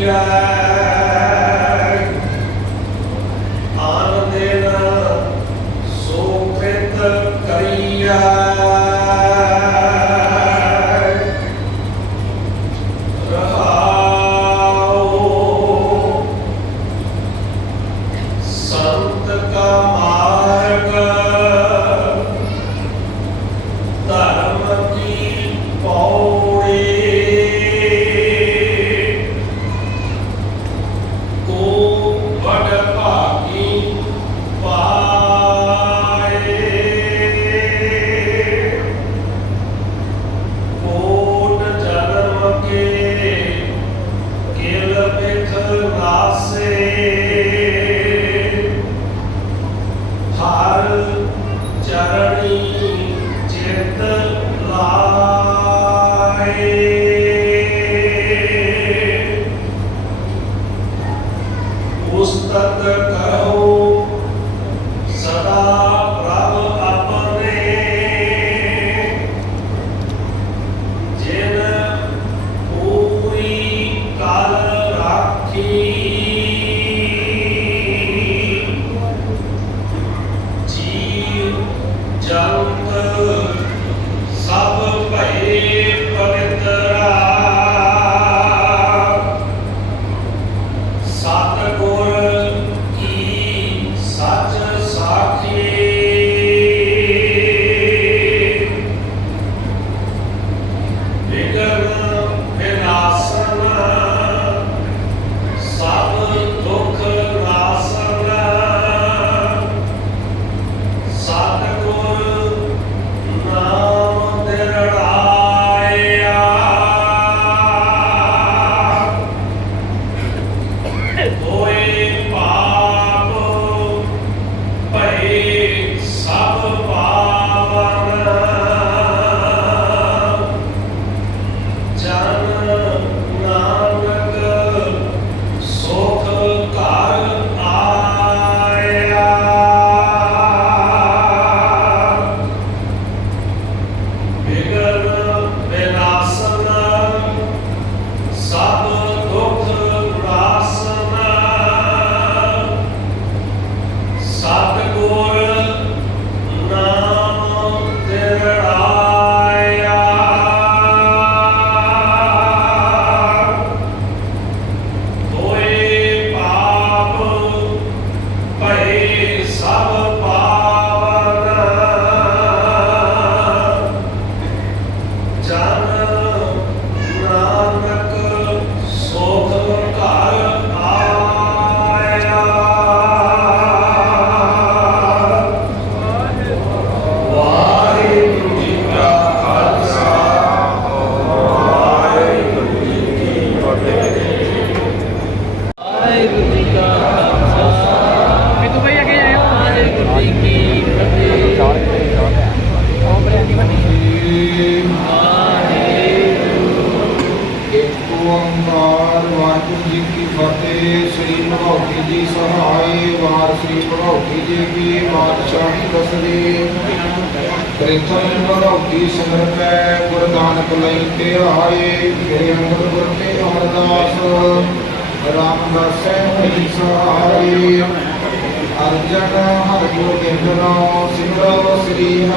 Yeah.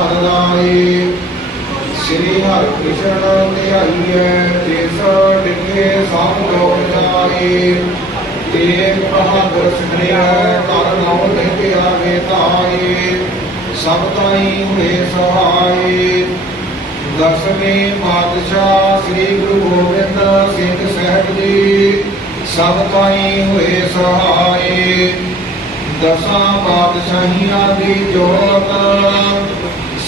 ਸ੍ਰੀ ਹਰਿ ਸ੍ਰੀ ਹਰਿ ਕ੍ਰਿਸ਼ਨ ਧਿਆਈਐ ਤਿਸ ਡਿਠੇ ਸਭ ਲੋਕ ਜਾਏ ਤੇਗ ਬਹਾਦਰ ਸਿਮਰਿਆ ਕਰ ਨਾਮ ਤੇ ਤੇ ਤਾਏ ਸਭ ਤਾਈ ਹੋਏ ਸਹਾਈ। ਦਸਵੇਂ ਪਾਤਸ਼ਾਹ ਸ੍ਰੀ ਗੁਰੂ ਗੋਬਿੰਦ ਸਿੰਘ ਸਾਹਿਬ ਜੀ, ਸਭ ਤਾਈ ਹੋਏ ਸਹਾਈ। ਦਸਾਂ ਪਾਤਸ਼ਾਹੀਆਂ ਦੀ ਜੋਤ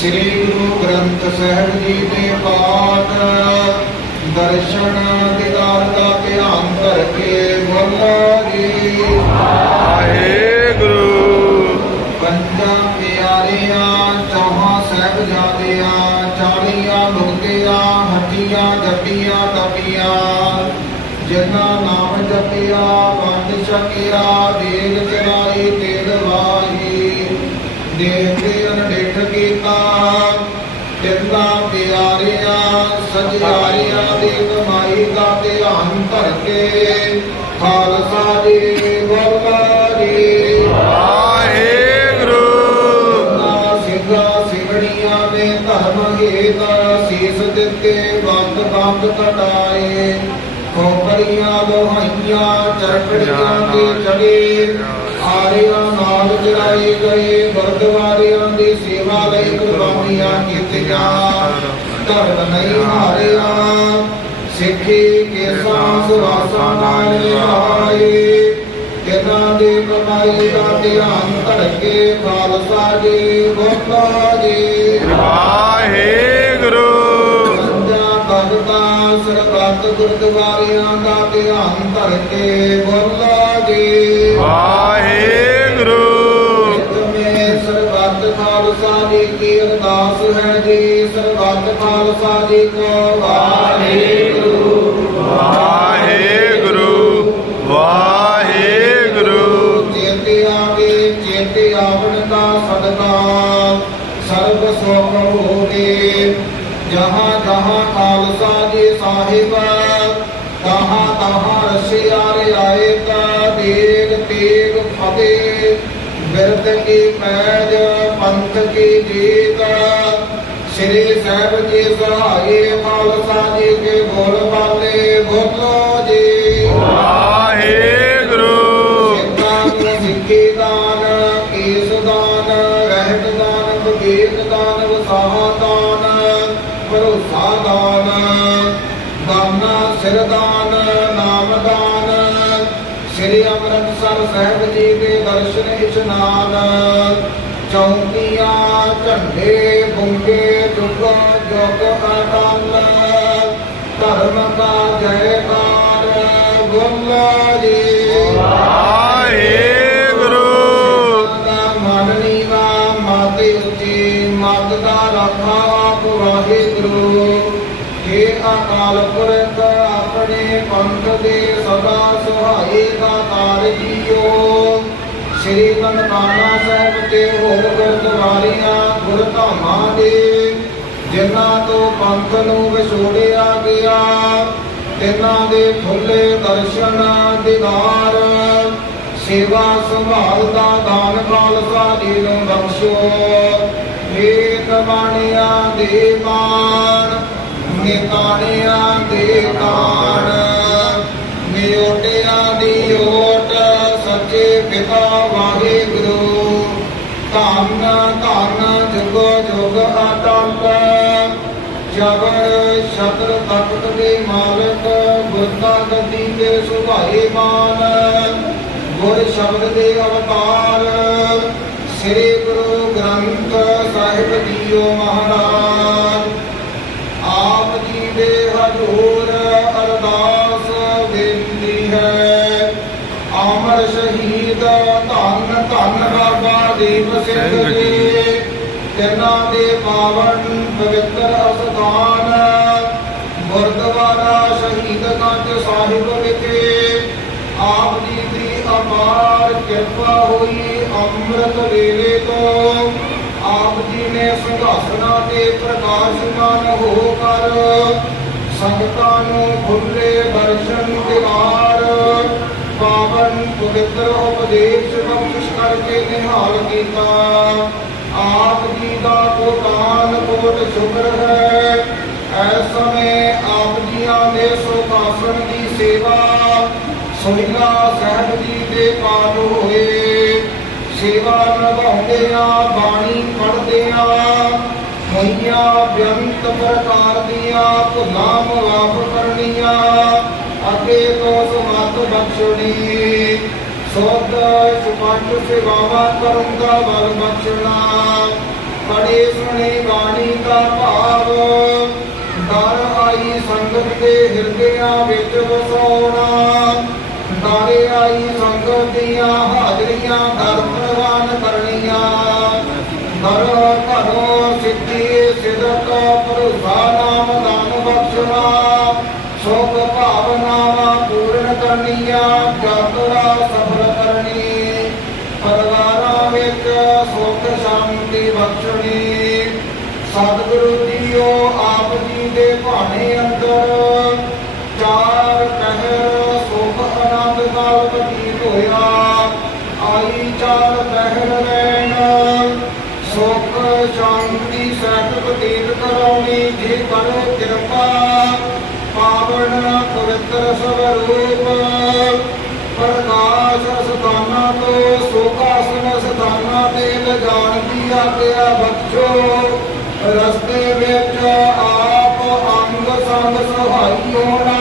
ਸ੍ਰੀ ਗੁਰੂ ਗ੍ਰੰਥ ਸਾਹਿਬ ਜੀ ਦੇ ਪਾਠ ਦਰਸ਼ਨ ਦਿਦਾਰ ਦਾ ਧਿਆਨ ਕਰਕੇ ਬੋਲੋ ਸੀਸ ਦਿੱਤੇ ਬੰਦ ਬੰਦ ਕਟਾਏ ਖੋਪਰੀਆਂ ਲੋਹਾਈਆਂ ਚਰਖੜੀਆਂ ਤੇ ਚੜੇ ਆਰਿਆਂ ਨਾਲ ਜਰਾਏ ਗਏ ਗੁਰਦੁਆਰਿਆਂ ਦੀ ਸੇਵਾ ਲਈ ਕੁਰਬਾਨੀਆਂ ਕੀਤੀਆਂ। ਧਰਮ ਨਹੀਂ ਹਾਰਿਆ ਸਿੱਖੀ ਕੇਸਾਂ ਸੁਵਾਸਾਂ ਨਾਲ ਆਏ। ਜਿਨ੍ਹਾਂ ਦੀ ਕਮਾਈ ਦਾ ਧਿਆਨ ਧੜਕੇ ਖਾਲਸਾ ਜੀ ਬੋਲਾ ਜੀ। ਵਾਹਿਗੁਰੂ ਗੁਰਦੁਆਰਿਆਂ ਦਾ ਧਿਆਨ ਧੜਕੇ ਬੋਲਾ ਜੀ। ਵਾਹਿਗੁਰੂ। ਜਿਤਮੇ ਸਰਬੱਤ ਖਾਲਸਾ ਜੀ ਕੀ ਅਰਦਾਸ ਹੈ ਜੀ। ਸਰਬੱਤ ਖਾਲਸਾ ਜੀ ਕੋ ਵਾਹਿਗੁਰੂ। ਪੰਥ ਕੀ ਜੀਤ ਸ੍ਰੀ ਸਾਹਿਬ ਜੀ ਸਹਾਏ ਖਾਲਸਾ ਜੀ ਕੇ ਬੋਲ ਬਾਲੇ ਬੋਲੋ ਜੁਗ ਅਟਲ ਧਰਮ ਦਾ ਜੈਕਾਰ ਬੋਲਾ ਜੀ ਵਾਹਿਗੁਰੂ। ਮਨ ਨੀਵਾ ਮਾਤੇ ਉੱਚੀ ਮਤ ਦਾ ਰੱਖਾ ਵਾਹਿਗੁਰੂ हे ਅਕਾਲ ਪੁਰਖ ਆਪਣੇ ਪੰਥ ਦੇ ਸਦਾ ਸੁਹਾਏ ਦਾ ਤਾਰ ਸ੍ਰੀ ਨਨਕਾਣਾ ਸਾਹਿਬ ਤੇ ਹੋਰ ਗੁਰਦੁਆਰਿਆਂ ਗੁਰਧਾਮਾਂ ਦੇ ਜਿਨ੍ਹਾਂ ਤੋਂ ਪੰਥ ਨੂੰ ਵਿਛੋੜਿਆ ਗਿਆ, ਤਿੰਨਾਂ ਦੇ ਖੁੱਲੇ ਦਰਸ਼ਨ ਦਿਦਾਰ। ਸੇਵਾ ਸੰਭਾਲ ਦਾ ਦਾਨ ਖਾਲਸਾ ਜੀ ਨੂੰ ਬਖਸ਼ੋ। ਏਕ ਬਾਣੀਆਂ ਦੇ ਮਾਨ ਨਿਤਾਣਿਆਂ ਦੇ ਕਾਣ ਨਿਓਟਿਆਂ ਜਬਰ ਸ਼ਤਰ ਤਖਤ ਦੇ ਮਾਲਕ ਗੁਰਤਾ ਗੱਦੀ ਤੇ ਸੁਭਾਏ ਮਾਨ। ਗੁਰ ਸ਼ਬਦ ਦੇ ਅਵਤਾਰ ਸ੍ਰੀ ਗੁਰੂ ਗ੍ਰੰਥ ਸਾਹਿਬ ਜੀਓ ਮਹਾਰਾਜ। ਆਪ ਜੀ ਦੇ ਹਜ਼ੂਰ ਅਰਦਾਸ ਬੇਨਤੀ ਹੈ ਅਮਰ ਸ਼ਹੀਦ ਧੰਨ ਧੰਨ ਬਾਬਾ ਦੀਪ ਸਿੰਘ ਜੀ। ਤਿੰਨਾਂ ਦੇ ਪਾਵਨ ਪਵਿੱਤਰ ਅਸਥਾਨ ਗੁਰਦੁਆਰਾ ਸ਼ਹੀਦ ਸਾਹਿਬ ਵਿਖੇ ਆਪ ਜੀ ਦੀ ਅਪਾਰ ਕਿਰਪਾ ਹੋਈ ਅੰਮ੍ਰਿਤ ਵੇਲੇ ਤੋਂ। ਆਪ ਜੀ ਨੇ ਸਿੰਘਾਸਣਾ ਤੇ ਪ੍ਰਕਾਸ਼ਮਾਨ ਹੋ ਕਰ ਸੰਗਤਾਂ ਨੂੰ ਖੁੱਲੇ ਦਰਸ਼ਨ ਦਿਵਾਰ, ਪਾਵਨ ਪਵਿੱਤਰ ਉਪਦੇਸ਼ ਬਖਸ਼ ਕਰਕੇ ਨਿਹਾਲ ਕੀਤਾ। ਆਪ ਜੀ ਦਾ ਕੋਟਾਨ ਕੋਟ ਸ਼ੁਕਰ ਹੈ। ਇਸ ਸਮੇਂ ਆਪ ਜੀਆਂ ਦੇ ਸੁਖਾਸਨ ਦੀ ਸੇਵਾ ਸੋਹਿਲਾ ਸਾਹਿਬ ਜੀ ਦੇ ਪਾਠ ਹੋਏ। ਸੇਵਾ ਨਿਭਾਉਂਦੇ ਨਿਭਾਉਂਦਿਆਂ, ਬਾਣੀ ਪੜ੍ਹਦਿਆਂ ਮਈਆਂ ਬੇਅੰਤ ਪ੍ਰਕਾਰ ਦੀਆਂ ਭੁੱਲਾਂ ਮਾਫ ਕਰਨੀਆਂ, ਅੱਗੇ ਤੋਂ ਸਮਤ ਬਖਸ਼ਣੀ। ਸੋਧ ਸੁਪੰਜ ਸੇਵਾਵਾਂ ਕਰਨ ਦਾ ਬਲ ਬਖਸ਼ਣਾ। ਪੜੇ ਸੁਣੇ ਬਾਣੀ ਦਾ ਭਾਵ। ਦਰ ਆਈ ਸੰਗਤ ਦੇ ਹਿਰਦਿਆਂ ਵਿੱਚ ਵਸਾਉਣਾ। ਦਾਰੇ ਆਈ ਸੰਗਤ ਦੀਆਂ ਹਾਜ਼ਰੀਆਂ ਦਰ ਪ੍ਰਵਾਨ ਕਰਨੀਆਂ। ਦਰ ਘਰੋਂ ਸਿੱਧੀ ਸਿਦਕ ਭਰੋਸਾ ਨਾਮ ਦਾਨ ਬਖਸ਼ਣਾ। ਕਰੋ ਕਿਰਪਾ, ਪਾਵਨ ਪਵਿੱਤਰ ਸਵਰੂਪ ਪ੍ਰਕਾਸ਼ ਸਤਾਨਾ ਤੋਂ ਸੁਖਾਸਨ ਸਤਾਨਾ ਤੇ ਲਜਾਣ ਦੀ ਬਖਸ਼ੋ ਰਸਤੇ ਵਿੱਚ ਆਪ ਅੰਗ ਸੰਗ ਸਹਾਈ ਹੋਣਾ।